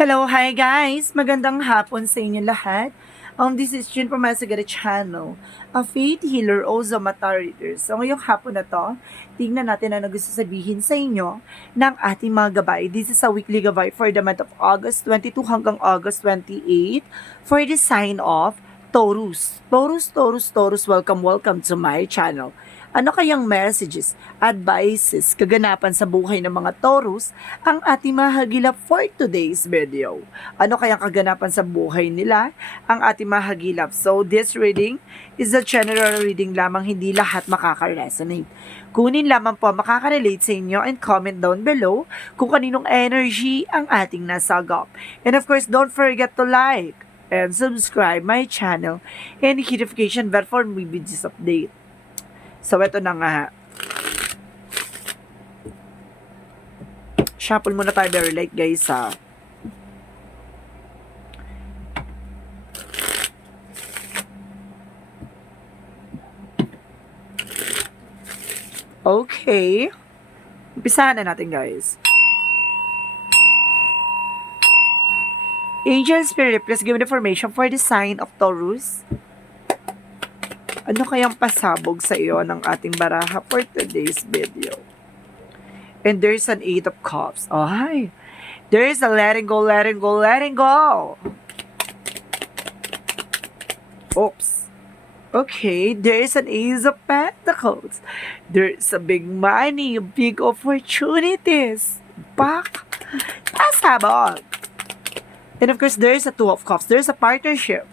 Hello, hi guys! Magandang hapon sa inyo lahat. This is Jun from my Sagari channel, a faith healer o Mata reader. So ngayong hapon na to, tingnan natin ano gusto sabihin sa inyo ng ating mga gabay. This is a weekly gabay for the month of August 22 hanggang August 28 for the sign of Taurus. Taurus, welcome to my channel. Ano kayang messages, advices, kaganapan sa buhay ng mga Taurus ang ating mahagilap for today's video? Ano kayang kaganapan sa buhay nila ang ating mahagilap? So this reading is a general reading lamang, hindi lahat makaka-resonate. Kunin lamang po makaka-relate sa inyo and comment down below kung kaninong energy ang ating nasagap. And of course, don't forget to like and subscribe my channel and hit notification bell for my videos update. So, eto na nga. Shuffle muna tayo very light, guys, ha. Okay. Umpisahan na natin, guys. Angel Spirit, please give me information for the sign of Taurus. Ano kayang pasabog sa iyo ng ating baraha for today's video? And there's an 8 of Cups. Oh, hi. There's a letting go. Oops. Okay, there's an Ace of Pentacles. There's a big money, big opportunities. Back. Pasabog. And of course, there's a 2 of Cups. There's a partnership.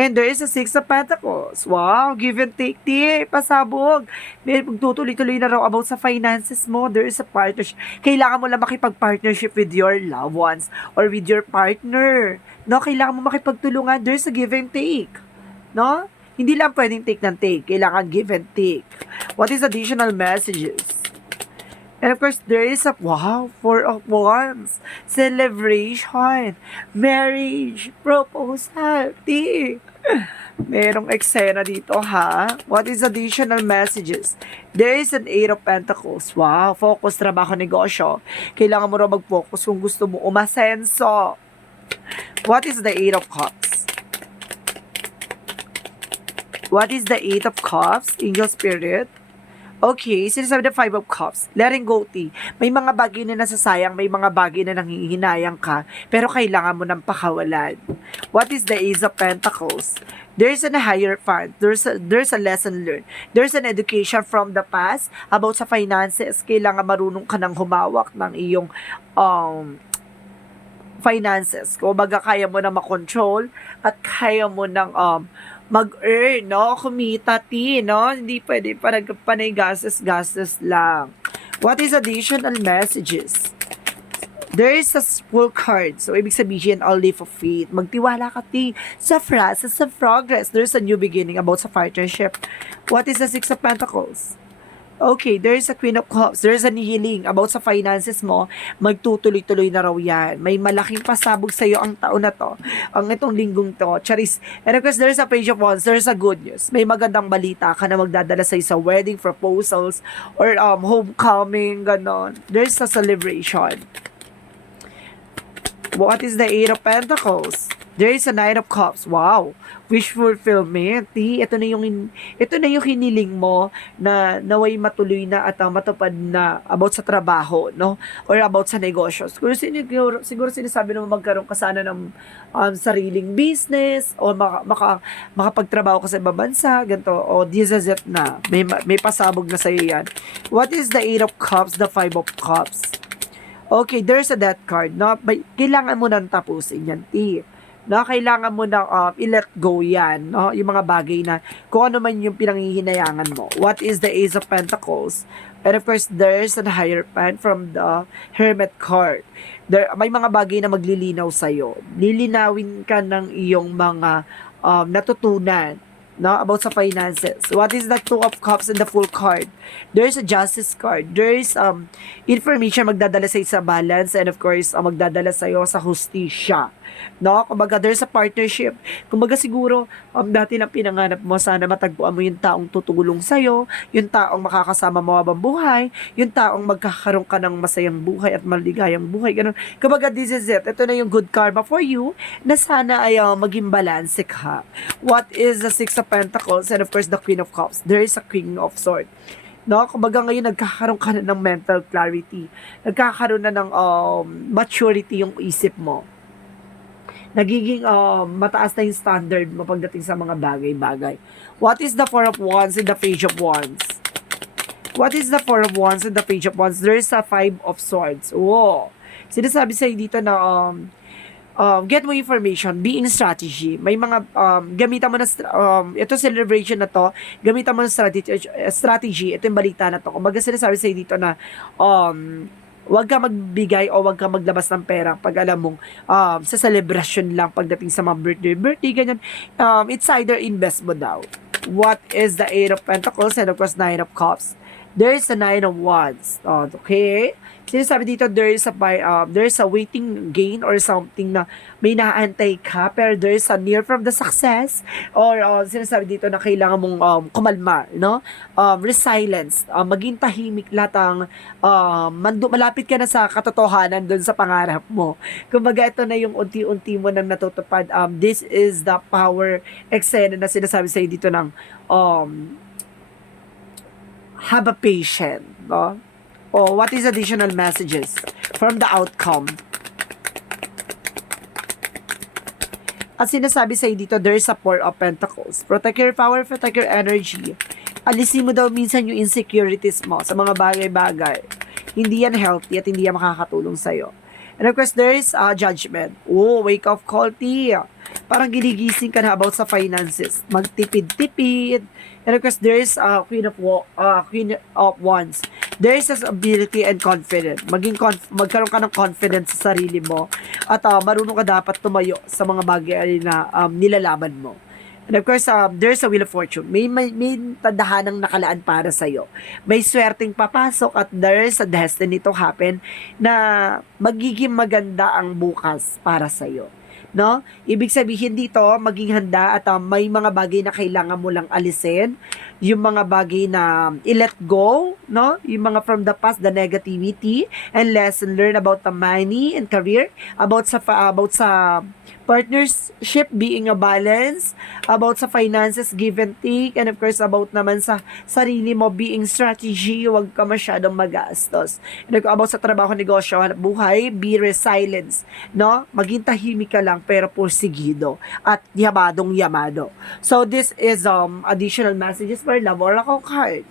And there is a 6 of Pentacles. Wow, give and take, pasabog. May magtutuloy-tuloy na raw about sa finances mo. There is a partnership. Kailangan mo lang makipag-partnership with your loved ones or with your partner. No, kailangan mo makipagtulungan. There is a give and take. No? Hindi lang pwedeng take ng take. Kailangan give and take. What is additional messages? And of course, there is a, wow, 4 of Wands, celebration, marriage, proposal, merong eksena dito, ha? What is additional messages? There is an 8 of Pentacles. Wow, focus, trabaho, negosyo. Kailangan mo raw mag-focus kung gusto mo umasenso. What is the 8 of Cups? What is the 8 of Cups, Angel Spirit? Okay, sinasabi na 5 of Cups. Letting go, May mga bagay na nasasayang, may mga bagay na nanghihinayang ka, pero kailangan mo ng pakawalan. What is the Ace of Pentacles? There's a higher fund. There's a lesson learned. There's an education from the past about sa finances. Kailangan marunong ka ng humawak ng iyong finances. Kung baga kaya mo na makontrol at kaya mo ng mag-earn, no? Kumita, no? Hindi pwede panay gastos lang. What is additional messages? There is a full card. So, ibig sabihin, all leaf of faith. Magtiwala ka, sa process, sa progress. There's a new beginning about sa partnership. What is the 6 of Pentacles? Okay, there's a Queen of Cups. There's a healing about sa finances mo. Magtutuloy-tuloy na raw yan. May malaking pasabog sa'yo ang taon na to. Ang itong linggong to. Charis. And of course, there's a Page of Wands. There's a good news. May magandang balita ka na magdadala sa'yo sa wedding proposals or homecoming, ganon. There's a celebration. What is the 8 of Pentacles? There is a 9 of Cups. Wow. Wish fulfillment. Ito na yung hiniling mo na naway matuloy na at matupad na about sa trabaho, no? Or about sa negosyo. Siguro sinasabi na magkaroon ka sana ng sariling business o makapagtrabaho ka sa ibang bansa, ganito. O this is it na. May pasabog na sa'yo yan. What is the 8 of Cups, the 5 of Cups? Okay, there's a death card, no? Kailangan mo nang tapusin yan, no, kailangan mo na i-let go yan, no? Yung mga bagay na kung ano man yung pinanghihinayangan mo. What is the Ace of Pentacles? And of course, there's a higher pan from the Hermit card. May mga bagay na maglilinaw sa'yo. Lilinawin ka ng iyong mga natutunan, no, about sa finances. What is the Two of Cups and the Full card? There's a Justice card. There's information magdadala sa balance, and of course magdadala sa iyo sa hustisya, no? Kumbaga there's a partnership. Kumbaga siguro dati lang pinangarap mo, sana matagpuan mo yung taong tutulong sa iyo, yung taong makakasama mo habang buhay, yung taong magkakaroon ka ng masayang buhay at maligayang buhay, ganun. Kumbaga this is it. Ito na yung good karma for you, na sana ay maging balance ka. What is the Six of Pentacles and of course the Queen of Cups? There is a King of Swords. No, kumbaga ngayon nagkakaroon ka na ng mental clarity. Nagkakaroon na ng maturity yung isip mo. Nagiging mataas na yung standard mo pagdating sa mga bagay-bagay. What is the Four of Wands and the Page of Wands? What is the Four of Wands and the Page of Wands? There is a Five of Swords. Wow. Sinasabi sa'yo dito na get mo information, being strategy. May mga gamitan mo na ito celebration na to, gamitan mo na strategy. Ito yung balita na to. Kumbaga sinasabi sa'yo dito na wag ka magbigay o wag ka maglabas ng pera pag alam mong sa celebration lang pagdating sa mga birthday, ganyan. It's either invest mo daw. What is the Eight of Pentacles and of course Nine of Cups? There is a Nine of Wands. Okay? Sinasabi dito, there is a waiting gain or something na may naantay ka, pero there is a near from the success, or sinasabi dito na kailangan mong kumalma, no? Resilience, maging tahimik lahat ang malapit ka na sa katotohanan doon sa pangarap mo. Kumbaga ito na yung unti-unti mo nang natutupad. This is the power eksena na sinasabi sa'yo dito ng have a patient, no? Oh, what is additional messages from the outcome? At sinasabi sa'yo dito, there's a Four of Pentacles. Protect your power, protect your energy. Alisin mo daw minsan yung insecurities mo sa mga bagay-bagay. Hindi yan healthy at hindi yan makakatulong sa'yo. And of course, there is judgment. Oh, wake up call, tia. Parang ginigising ka na about sa finances. Magtipid-tipid. And of course, there is Queen of Wands. There is ability and confidence. Magkaroon ka ng confidence sa sarili mo. At marunong ka dapat tumayo sa mga bagay na nilalaban mo. And of course, there's a Wheel of Fortune. May tadahanang nakalaan para sa'yo. May swerteng papasok at there's a destiny to happen na magiging maganda ang bukas para sa'yo. No? Ibig sabihin dito, maging handa at may mga bagay na kailangan mo lang alisin, yung mga bagay na i-let go, no? Yung mga from the past, the negativity and lesson learned about the money and career, about sa partnership, being a balance, about sa finances, give and take, and of course about naman sa sarili mo, being strategy, huwag ka masyadong magastos. And about sa trabaho, negosyo, hanap buhay, be resilience, no? Maging tahimik ka lang pero porsigido at yamado. So this is additional messages for Love Oracle card.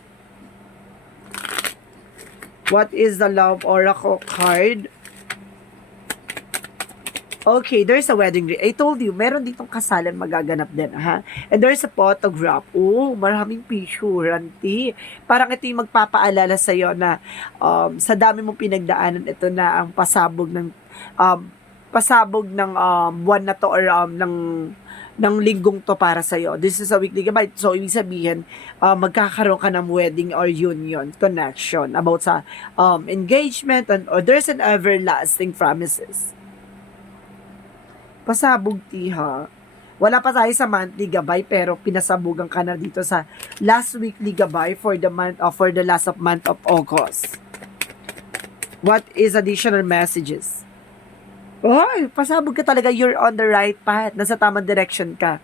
What is the Love Oracle card? Okay, there's a wedding ring. I told you, meron ditong kasalan magaganap din, ha? And there's a photograph. Oh, maraming picture, auntie. Parang ito yung magpapaalala sa'yo na sa dami mong pinagdaanan, ito na ang pasabog ng buwan na to or ng linggong to para sa'yo. This is a weekly gabay. So, ibig sabihin, magkakaroon ka ng wedding or union connection about sa engagement or there's an everlasting promises. Pasabog, tiha. Wala pa tayo sa monthly gabay pero pinasabugan ka na dito sa last weekly gabay for the last month of August. What is additional messages? Oh, pasabog ka talaga. You're on the right path. Nasa tamang direction ka.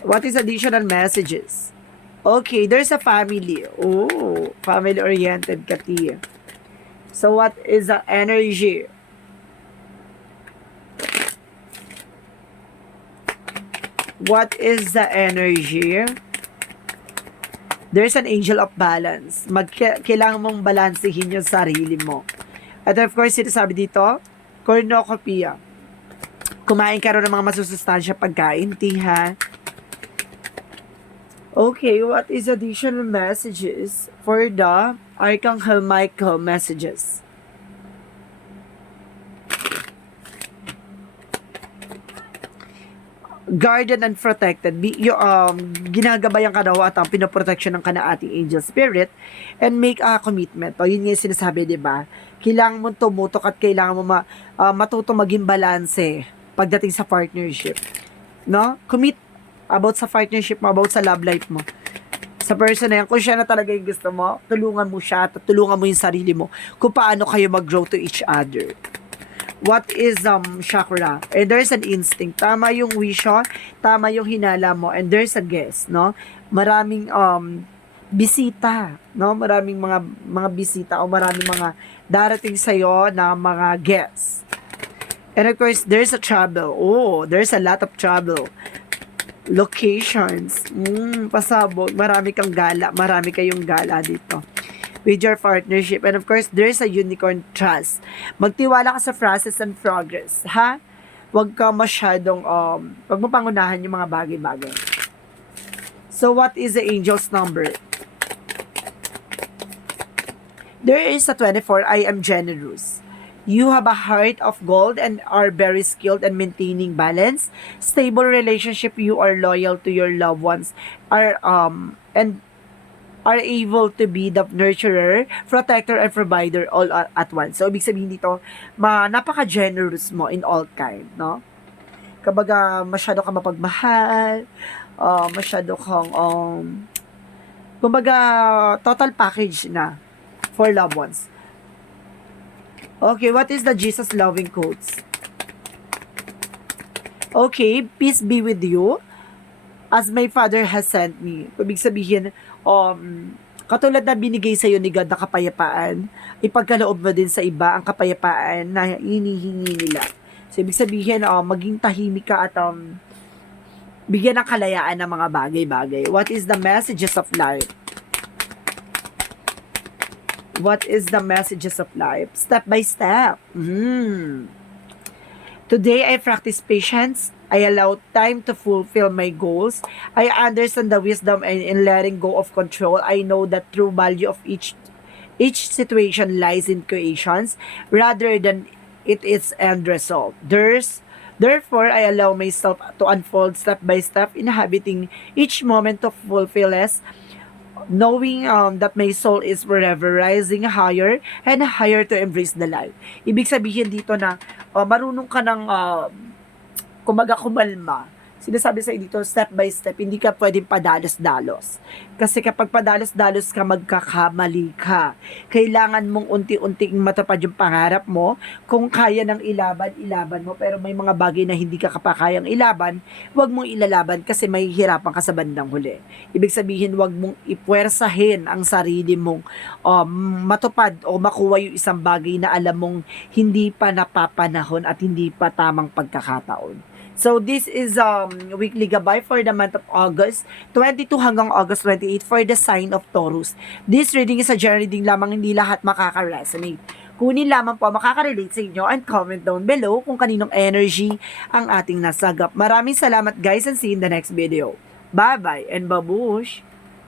What is additional messages? Okay, there's a family. Oh, family-oriented ka, tiya. So, what is the energy? What is the energy? There's an angel of balance. Kailangan mong balansehin yung sarili mo. At of course, sinasabi dito, cornucopia. Kumain ka rin ng mga masusustansya pagkain, tiha. Okay, what is additional messages for the Archangel Michael messages? guarded and protected. Ginagabayan ka daw at ang pinoprotection ng kana ating angel spirit and make a commitment. O, yun nga yung sinasabi, di ba? Kailangan mo tumutok at kailangan mo matuto maging balanse pagdating sa partnership. No? Commit about sa partnership mo, about sa love life mo. Sa person na yan, kung siya na talaga yung gusto mo, tulungan mo siya at tulungan mo yung sarili mo kung paano kayo mag-grow to each other. What is chakra? And there's an instinct. Tama yung wisho, tama yung hinala mo, and there's a guess, no? Maraming bisita, no? Maraming mga bisita o maraming mga darating sa iyo na mga guests. And of course, there's a trouble. Oh, there's a lot of trouble. Locations. Pasabog. Marami kang gala. Marami kayong gala dito with your partnership. And of course, there's a unicorn trust. Magtiwala ka sa process and progress, ha? Huwag ka masyadong, huwag mo pangunahan yung mga bagay-bagay. So, what is the angel's number? There is a 24, I am generous. You have a heart of gold and are very skilled in maintaining balance. Stable relationship, you are loyal to your loved ones, and are able to be the nurturer, protector, and provider all at once. So, ibig sabihin dito, napaka-generous mo in all kind, no? Kabaga, masyado ka mapagmahal, masyado kang, kumbaga, total package na for loved ones. Okay, what is the Jesus loving quotes? Okay, peace be with you as my Father has sent me. Ibig sabihin, katulad na binigay sa iyo ni God na kapayapaan, ipagkaloob mo din sa iba ang kapayapaan na hinihingi nila. So, ibig sabihin, maging tahimik ka at bigyan ng kalayaan ng mga bagay-bagay. What is the messages of life? What is the messages of life? Step by step. Today, I practice patience. I allow time to fulfill my goals. I understand the wisdom in letting go of control. I know that true value of each situation lies in creations rather than it is end result. Therefore, I allow myself to unfold step by step, inhabiting each moment of fulfillment, knowing that my soul is forever rising higher and higher to embrace the light. Ibig sabihin dito na marunong ka ng kumalma. Sinasabi sa dito, step by step, hindi ka pwedeng padalos-dalos. Kasi kapag padalos-dalos ka, magkakamali ka. Kailangan mong unti-unting matupad yung pangarap mo. Kung kaya ng ilaban mo. Pero may mga bagay na hindi ka kapakayang ilaban, huwag mong ilalaban kasi may hirapan ka sa bandang huli. Ibig sabihin, huwag mong ipwersahin ang sarili mong matupad o makuha yung isang bagay na alam mong hindi pa napapanahon at hindi pa tamang pagkakataon. So, this is weekly gabay for the month of August 22 hanggang August 28 for the sign of Taurus. This reading is a general reading lamang, hindi lahat makaka-resonate. Kunin lamang po makaka-relate sa inyo and comment down below kung kaninong energy ang ating nasagap. Maraming salamat guys and see you in the next video. Bye-bye and babush!